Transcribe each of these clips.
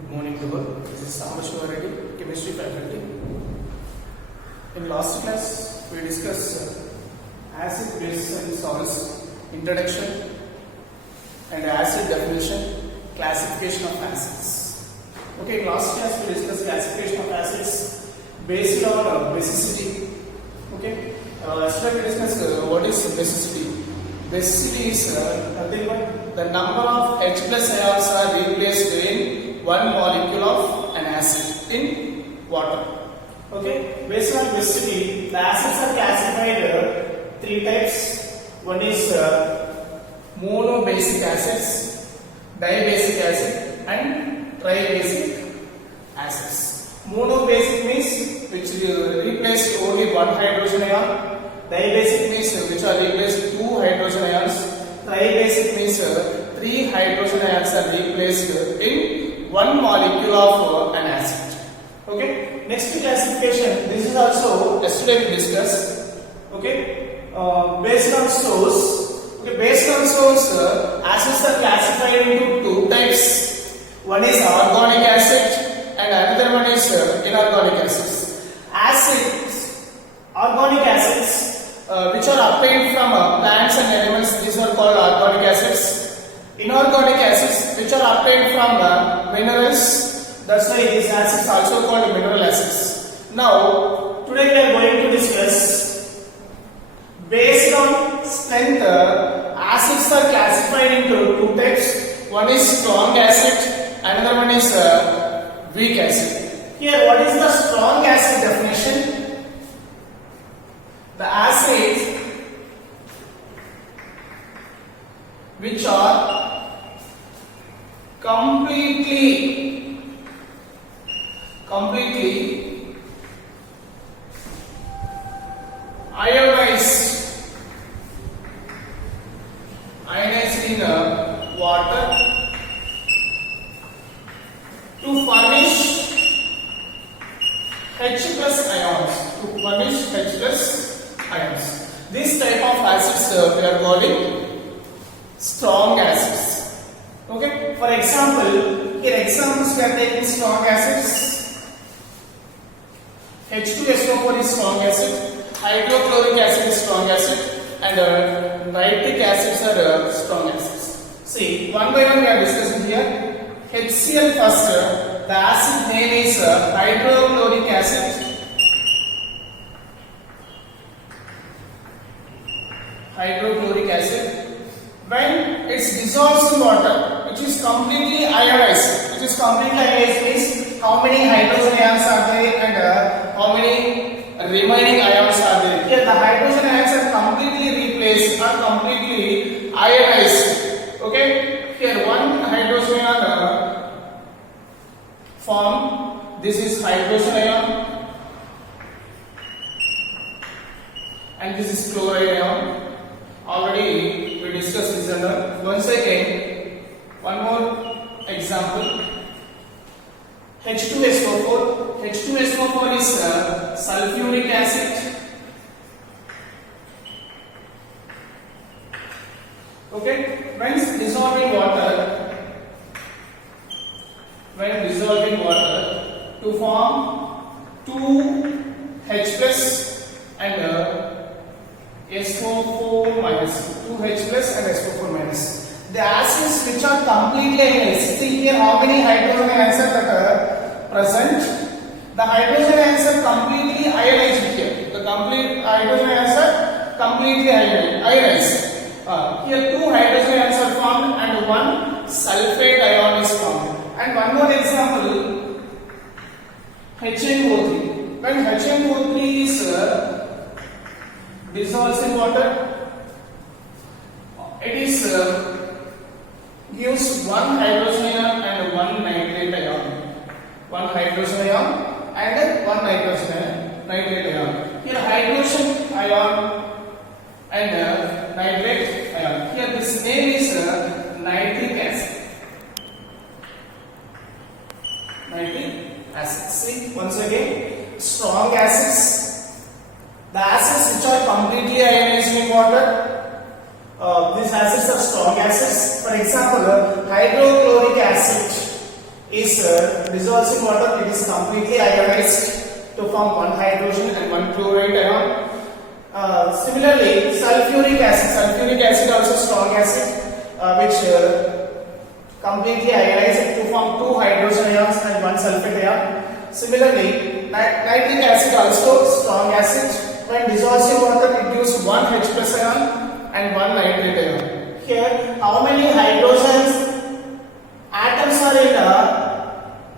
Good morning to all. This is Samashiva Reddy, Chemistry faculty. In last class, we discussed acid, base and salts, introduction and acid definition, classification of acids. Okay, in last class we discussed classification of acids based on basicity. Okay, yesterday we discussed what is basicity. Basicity is nothing but the number of H plus ions are replaced in one molecule of an acid in water. Okay, based on basicity, the acids are classified three types. One is monobasic acids, dibasic acid, and tribasic acids. Monobasic means which replace only one hydrogen ion. Dibasic means which are replaced two hydrogen ions. Tribasic means three hydrogen ions are replaced in one molecule of an acid. Okay. Next classification. This is also yesterday we discussed. Okay. Based on source. Okay. Based on source, acids are classified into two types. One is organic acid and another one is inorganic acids. Organic acids which are obtained from plants and animals, these are called organic acids. Inorganic acids which are obtained from minerals, that's why these acids are also called mineral acids. Now, today we are going to discuss based on strength, acids are classified into two types. One is strong acid, another one is weak acid. Here, what is the strong acid definition? The acids which are completely ionized in water to furnish H plus ions. This type of acids we are calling strong acids. Okay. For example, here examples we are taking strong acids. H2SO4 is strong acid, hydrochloric acid is strong acid, and nitric acids are strong acids. See, one by one we are discussing here. HCl first, the acid name is hydrochloric acid. Hydrochloric acid. When it dissolves in water, which is completely ionized. Which is completely ionized means how many hydrogen ions are there and how many remaining ions are there. Here the hydrogen ions are completely replaced, are completely ionized. Okay. Here one hydrogen ion form. This is hydrogen ion, and this is chloride ion. Already we discussed this under. Once again, one more example. H2SO4. H2SO4 is sulfuric acid. Okay. When dissolved in water, to form 2 H plus and SO4 minus, 2 H plus and SO4 minus. The acids which are completely ionized. See here how many hydrogen ions are present. The hydrogen ions are completely ionized here. The complete hydrogen ions are completely ionized. Here 2 hydrogen ions are formed and 1 sulfate ion is formed. And one more example, HNO3. When HNO3 is dissolves in water, it is gives 1 hydrogen ion and 1 nitrate ion. 1 hydrogen ion and 1 nitrate ion. Here hydrogen ion and nitrate ion. Here this name is nitric acid. See, once again, strong acids. The acids which are completely ionized in water, these acids are strong acids. For example, hydrochloric acid. is dissolves in water, it is completely ionized to form one hydrogen and one chloride ion. Similarly, sulfuric acid also strong acid, which completely ionized to form two hydrogen ions and one sulfate ion. Similarly, nitric acid also strong acid. When dissolves in water, it gives one H plus ion and one nitrate ion. Here, how many hydrogens atoms are in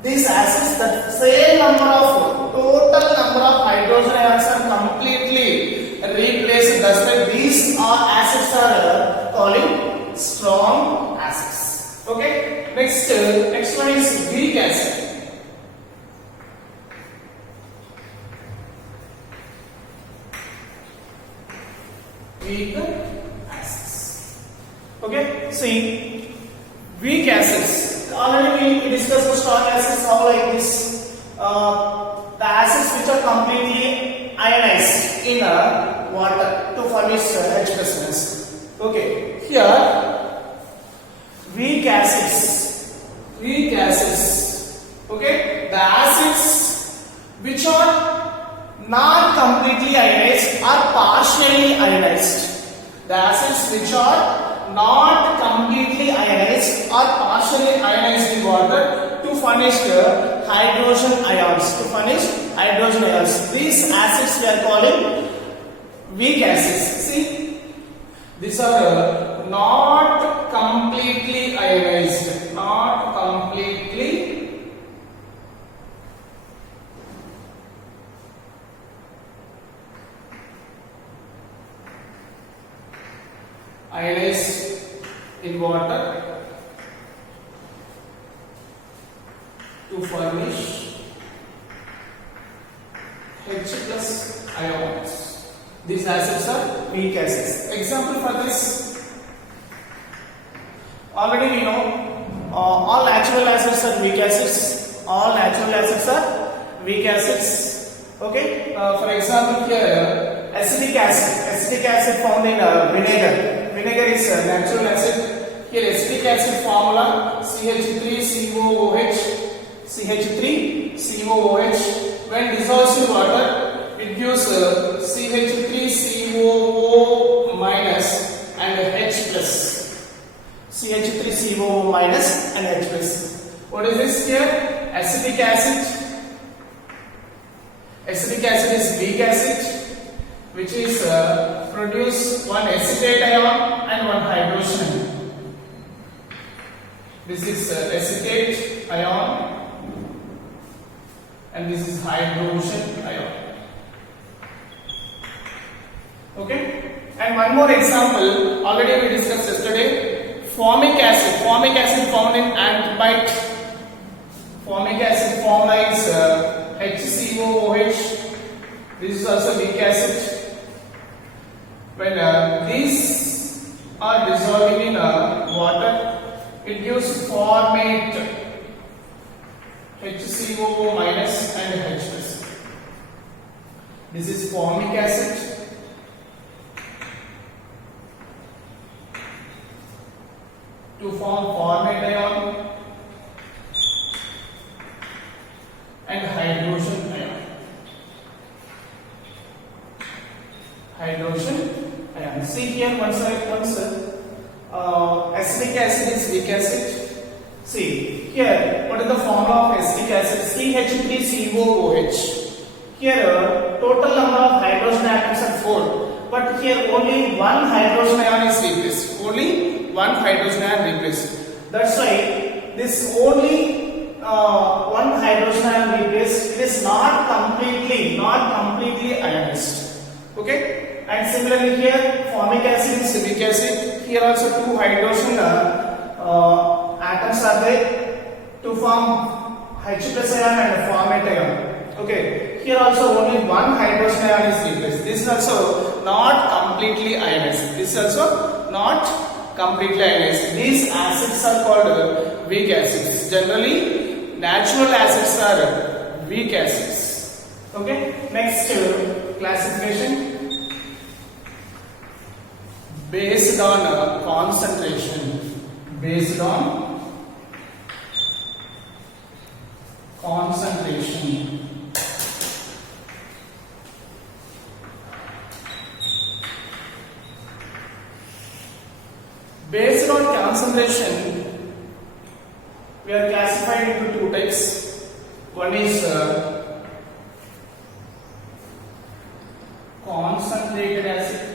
these acids? The same number of total number of hydrogen ions are completely replaced. That's why these acids are calling strong acids. Okay. Next one is weak acid. Weak acids. Okay. See, weak acids. Already we discussed the strong acids. How like this? The acids which are completely ionized in water to furnish H plus. Okay. Here, weak acids. Okay. The acids which are not completely ionized are partially ionized. The acids which are not completely ionized are partially ionized in water to furnish hydrogen ions. These acids we are calling weak acids. See, these are not completely ionized. Ionized in water to furnish H plus ions. These acids are weak acids. Example for this, already we know all natural acids are weak acids. Okay. For example, here acetic acid found in vinegar. Vinegar is a natural acid. Here acetic acid formula CH3COOH. When dissolves in water, it gives CH3COO minus and H plus. CH3COO minus and H plus. What is this here? Acetic acid. Acetic acid is weak acid, which is produce one acetate ion and one hydrogen. This is acetate ion and this is hydrogen ion. Okay. And one more example, already we discussed yesterday. Formic acid found in antibite. Formic acid formula is HCOOH. This is also weak acid. When these are dissolving in water, it gives formate HCOO minus and H plus. This is formic acid. To form formate ion and hydrogen ion. See here once acetic acid is weak acid. See here, what is the formula of acetic acid? CH3COOH. Here total number of hydrogen atoms are 4, but here only one hydrogen ion is replaced. That's why this only one hydrogen ion replaced. It is not completely ionized. Okay. And similarly here, formic acid is weak acid. Here also two hydrogen atoms are there to form H plus ion and formate ion. Okay. Here also only one hydrogen ion is replaced. This is also not completely ionized. These acids are called weak acids. Generally, natural acids are weak acids. Okay. Next classification. Based on concentration. concentration. Based on concentration, we are classified into two types. One is concentrated acid,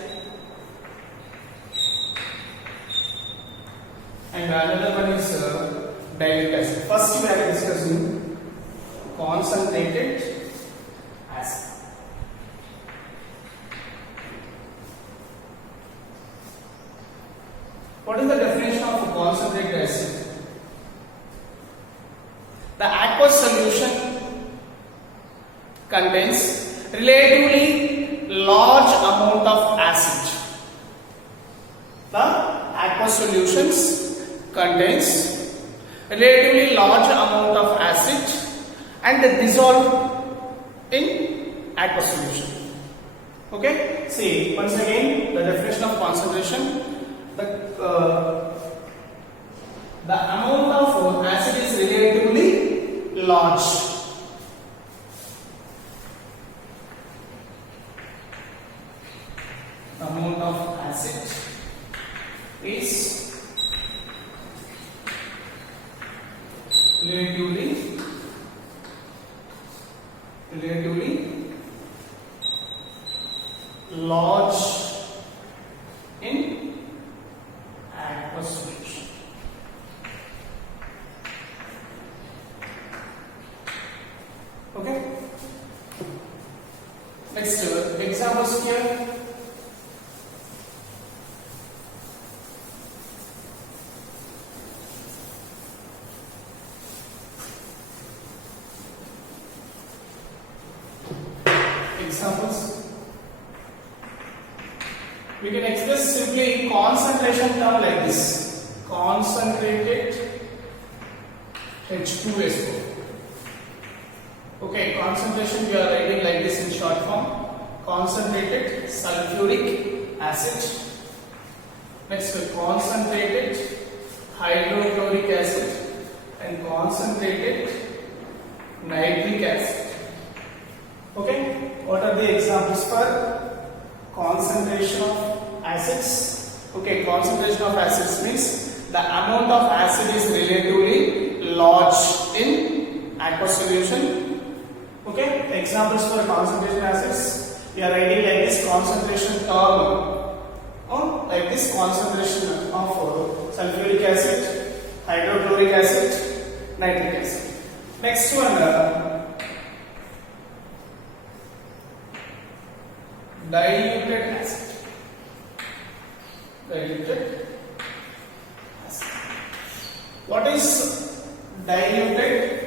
and another one is dilute acid. First, we are discussing concentrated acid. What is the definition of concentrated acid? The aqueous solution contains relatively large amount of acid. The aqueous solutions contains relatively large amount of acid and dissolved in aqueous solution. Okay, see once again the definition of concentration. The amount of acid is relatively large. The amount of acid is relatively large in aqueous solution. Okay. Next examples here. Examples. We can express simply concentration term like this: concentrated H2SO. Okay, concentration we are writing like this in short form: concentrated sulfuric acid. Next, concentrated hydrochloric acid and concentrated nitric acid. Okay, what are the examples for concentration of acids? Okay, concentration of acids means the amount of acid is relatively large in aqueous solution. Okay, examples for concentration acids, we are writing like this concentration term, like this concentration of sulfuric acid, hydrochloric acid, nitric acid. Next one, diluted acid. Diluted acid. What is diluted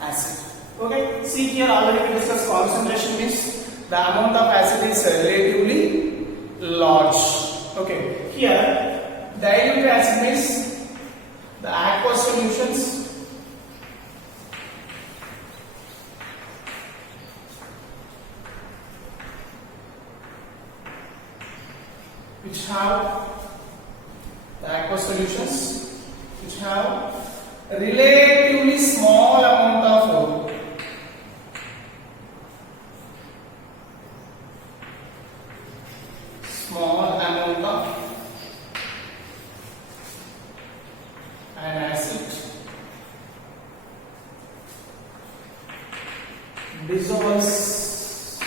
acid? Okay, see here already we discussed concentration means the amount of acid is relatively large. Okay, here diluted acid means the aqueous solutions which have a relatively small amount of an acid dissolves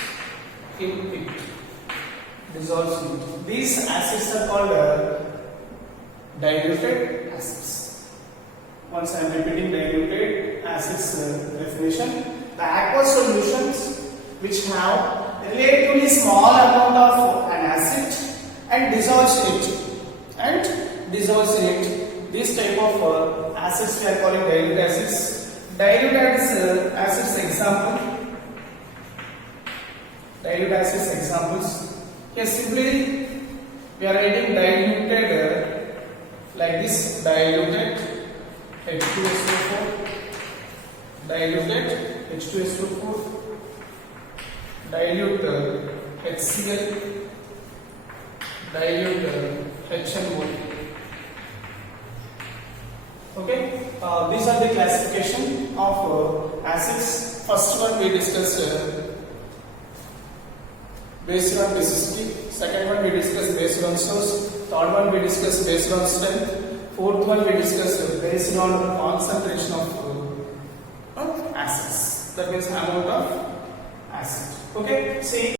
in it. These acids are called diluted acids. Once I am repeating diluted acids definition, the aqueous solutions which have relatively small amount of an acid and dissolves in it. This type of acids we are calling dilute acids. Dilute acids examples. Here simply we are writing diluted like this: diluted H2SO4, diluted H2SO4, dilute HCl, dilute HNO. Okay, these are the classification of acids. assets. First one we discussed based on necessity. Second one we discussed based on source. Third one we discussed based on strength. Fourth one we discussed based on concentration of assets. That means amount of asset. Okay. See.